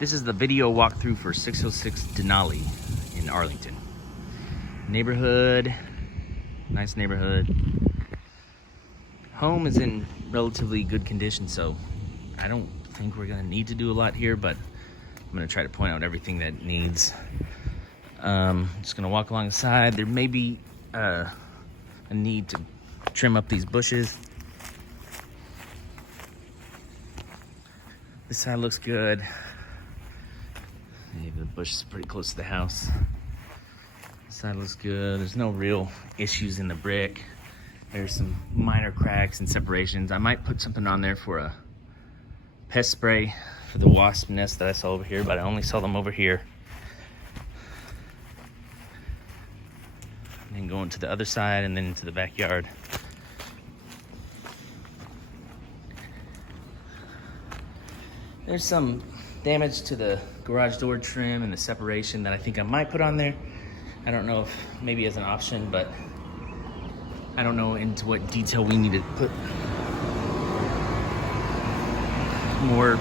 This is the video walkthrough for 606 Denali in Arlington. Neighborhood, nice neighborhood. Home is in relatively good condition, so I don't think we're gonna need to do a lot here, but I'm gonna try to point out everything that needs. Just gonna walk along the side. There may be a need to trim up these bushes. This side looks good. Maybe the bush is pretty close to the house. This side looks good. There's no real issues in the brick. There's some minor cracks and separations. I might put something on there for a pest spray for the wasp nest that I saw over here, but I only saw them over here. And then going to the other side and then into the backyard. There's some damage to the garage door trim and the separation that I think I might put on there. I don't know if maybe as an option, but I don't know into what detail we need to put more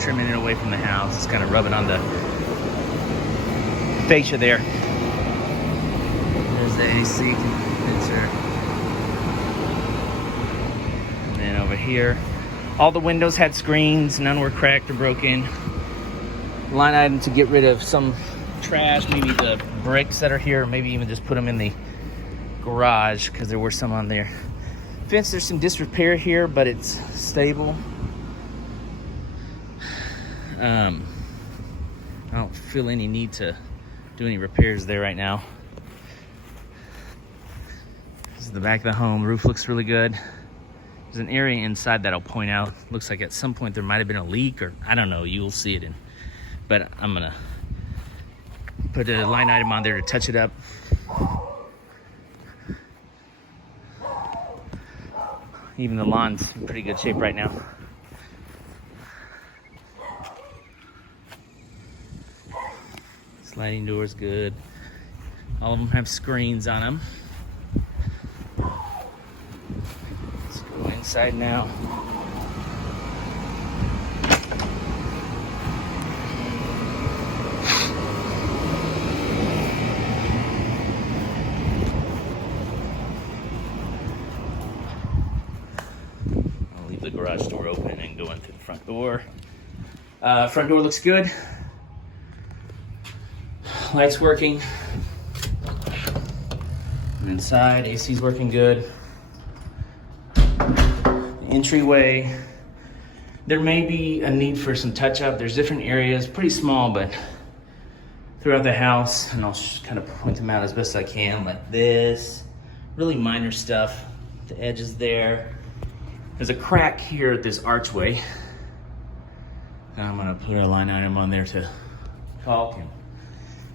trimming it away from the house. It's kind of rubbing on the fascia there. There's the AC condenser. And then over here, all the windows had screens, none were cracked or broken. Line item to get rid of some trash, maybe the bricks that are here, maybe even just put them in the garage because there were some on there. Fence, there's some disrepair here, but it's stable. I don't feel any need to do any repairs there right now. This is the back of the home. Roof looks really good. There's an area inside that I'll point out. Looks like at some point there might have been a leak, or I don't know, you'll see it in. But I'm gonna put a line item on there to touch it up. Even the lawn's in pretty good shape right now. Sliding door's good. All of them have screens on them. Let's go inside now. I'll leave the garage door open and go into the front door. Front door looks good. Lights working. Inside, AC's working good. The entryway, there may be a need for some touch up. There's different areas, pretty small, but throughout the house, and I'll just kind of point them out as best I can, like this. Really minor stuff. The edge is there. There's a crack here at this archway. And I'm gonna put a line item on there to caulk.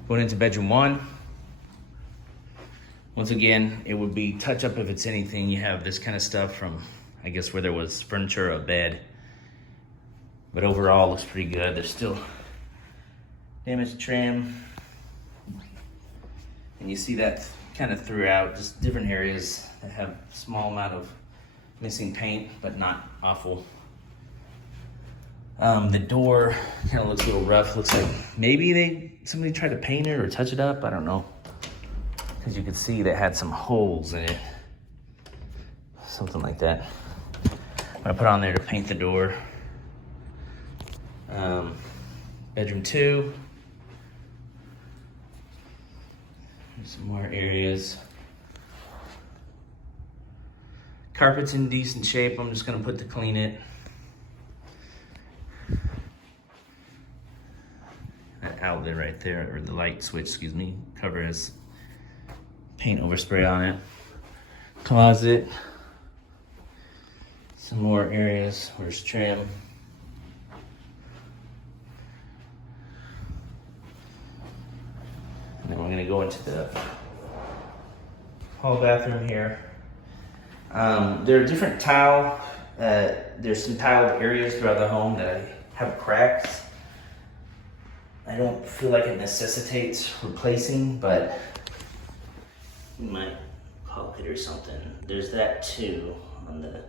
Going into bedroom 1. Once again, it would be touch up if it's anything. You have this kind of stuff from, I guess, where there was furniture or a bed. But overall, looks pretty good. There's still damaged trim. And you see that kind of throughout, just different areas that have a small amount of missing paint, but not awful. The door kind of looks a little rough. Looks like maybe somebody tried to paint it or touch it up. I don't know. Because you could see that had some holes in it. Something like that. I'm gonna put on there to paint the door. Bedroom 2. There's some more areas. Carpet's in decent shape. I'm just gonna put to clean it. That outlet right there, or the light switch, excuse me, cover has paint overspray on it. Closet. Some more areas where there's trim. And then we're gonna go into the hall bathroom here. There are different tile, there's some tiled areas throughout the home that have cracks. I don't feel like it necessitates replacing, but you might caulk it or something. There's that too on the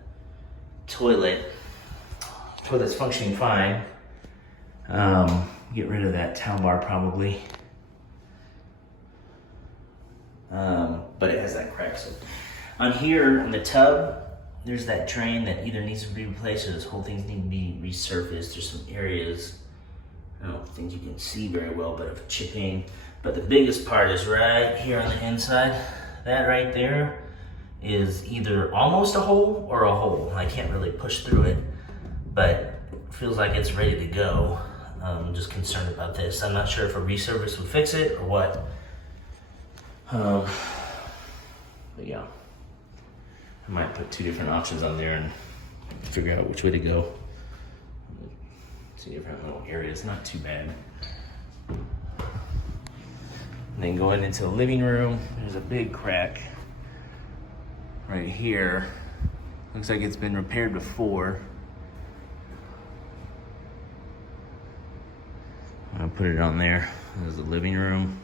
toilet. Toilet's functioning fine. Get rid of that towel bar probably. But it has that crack. So on here in the tub, there's that drain that either needs to be replaced or this whole thing needs to be resurfaced. There's some areas, I don't think you can see very well, but of chipping. But the biggest part is right here on the inside. That right there is either almost a hole or a hole. I can't really push through it, but it feels like it's ready to go. I'm just concerned about this. I'm not sure if a resurface would fix it or what. But yeah, I might put 2 different options on there and figure out which way to go. 2 different little areas, not too bad. And then going into the living room, there's a big crack right here. Looks like it's been repaired before. I'll put it on there. There's the living room,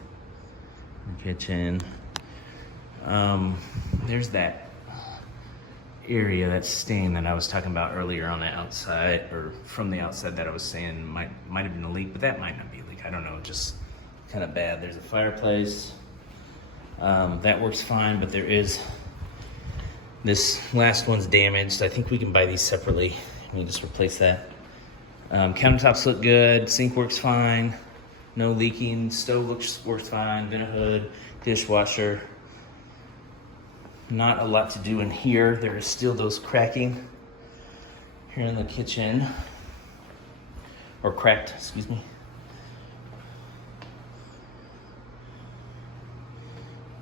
the kitchen. There's that area, that stain that I was talking about earlier on the outside, or from the outside that I was saying might have been a leak, but that might not be a leak. I don't know, just kind of bad. There's a fireplace. That works fine, but there is, this last one's damaged. I think we can buy these separately. Let me just replace that. Countertops look good, sink works fine, no leaking, stove works fine, vent hood, dishwasher. Not a lot to do in here. There is still those cracking here in the kitchen, or cracked, excuse me.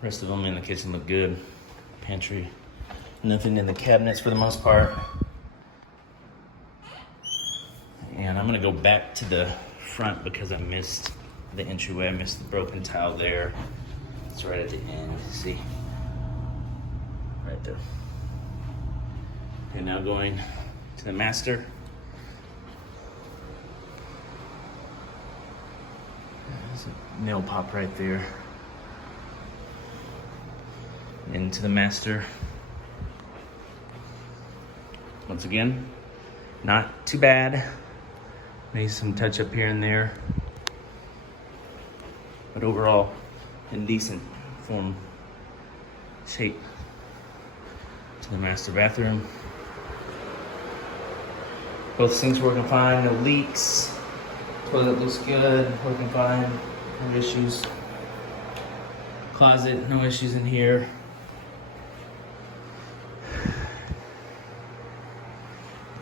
Rest of them in the kitchen look good. Pantry, nothing in the cabinets for the most part. And I'm gonna go back to the front because I missed the entryway. I missed the broken tile there. It's right at the end, see? Right there. Okay, now going to the master. There's a nail pop right there. Into the master. Once again, not too bad. Maybe some touch up here and there, but overall in decent form, shape. To the master bathroom. Both sinks working fine, no leaks. Toilet looks good, working fine, no issues. Closet, no issues in here.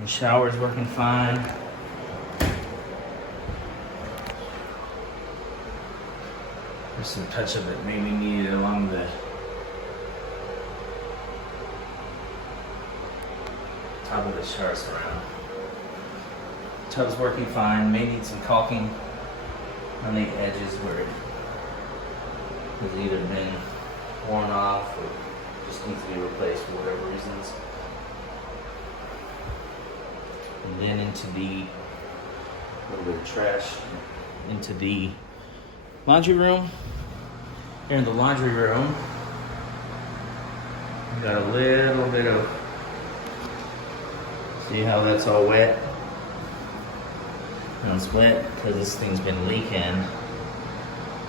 The shower's working fine. There's some touch of it maybe needed along the top of the shower surround. Tub's working fine. May need some caulking on the edges where it has either been worn off or just needs to be replaced for whatever reasons. And then into the little bit of trash, into the laundry room. Here in the laundry room, we got a little bit of, see how that's all wet? And it's wet because this thing's been leaking.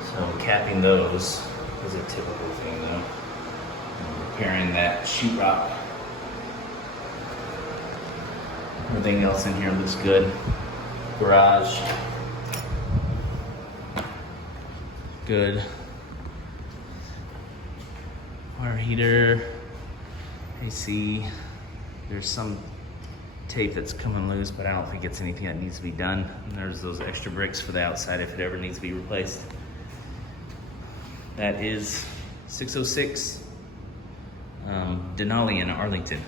So I'm capping those is a typical thing though. I'm repairing that sheetrock. Everything else in here looks good. Garage. Good. Water heater, AC. There's some tape that's coming loose, but I don't think it's anything that needs to be done. And there's those extra bricks for the outside if it ever needs to be replaced. That is 606 Denali in Arlington.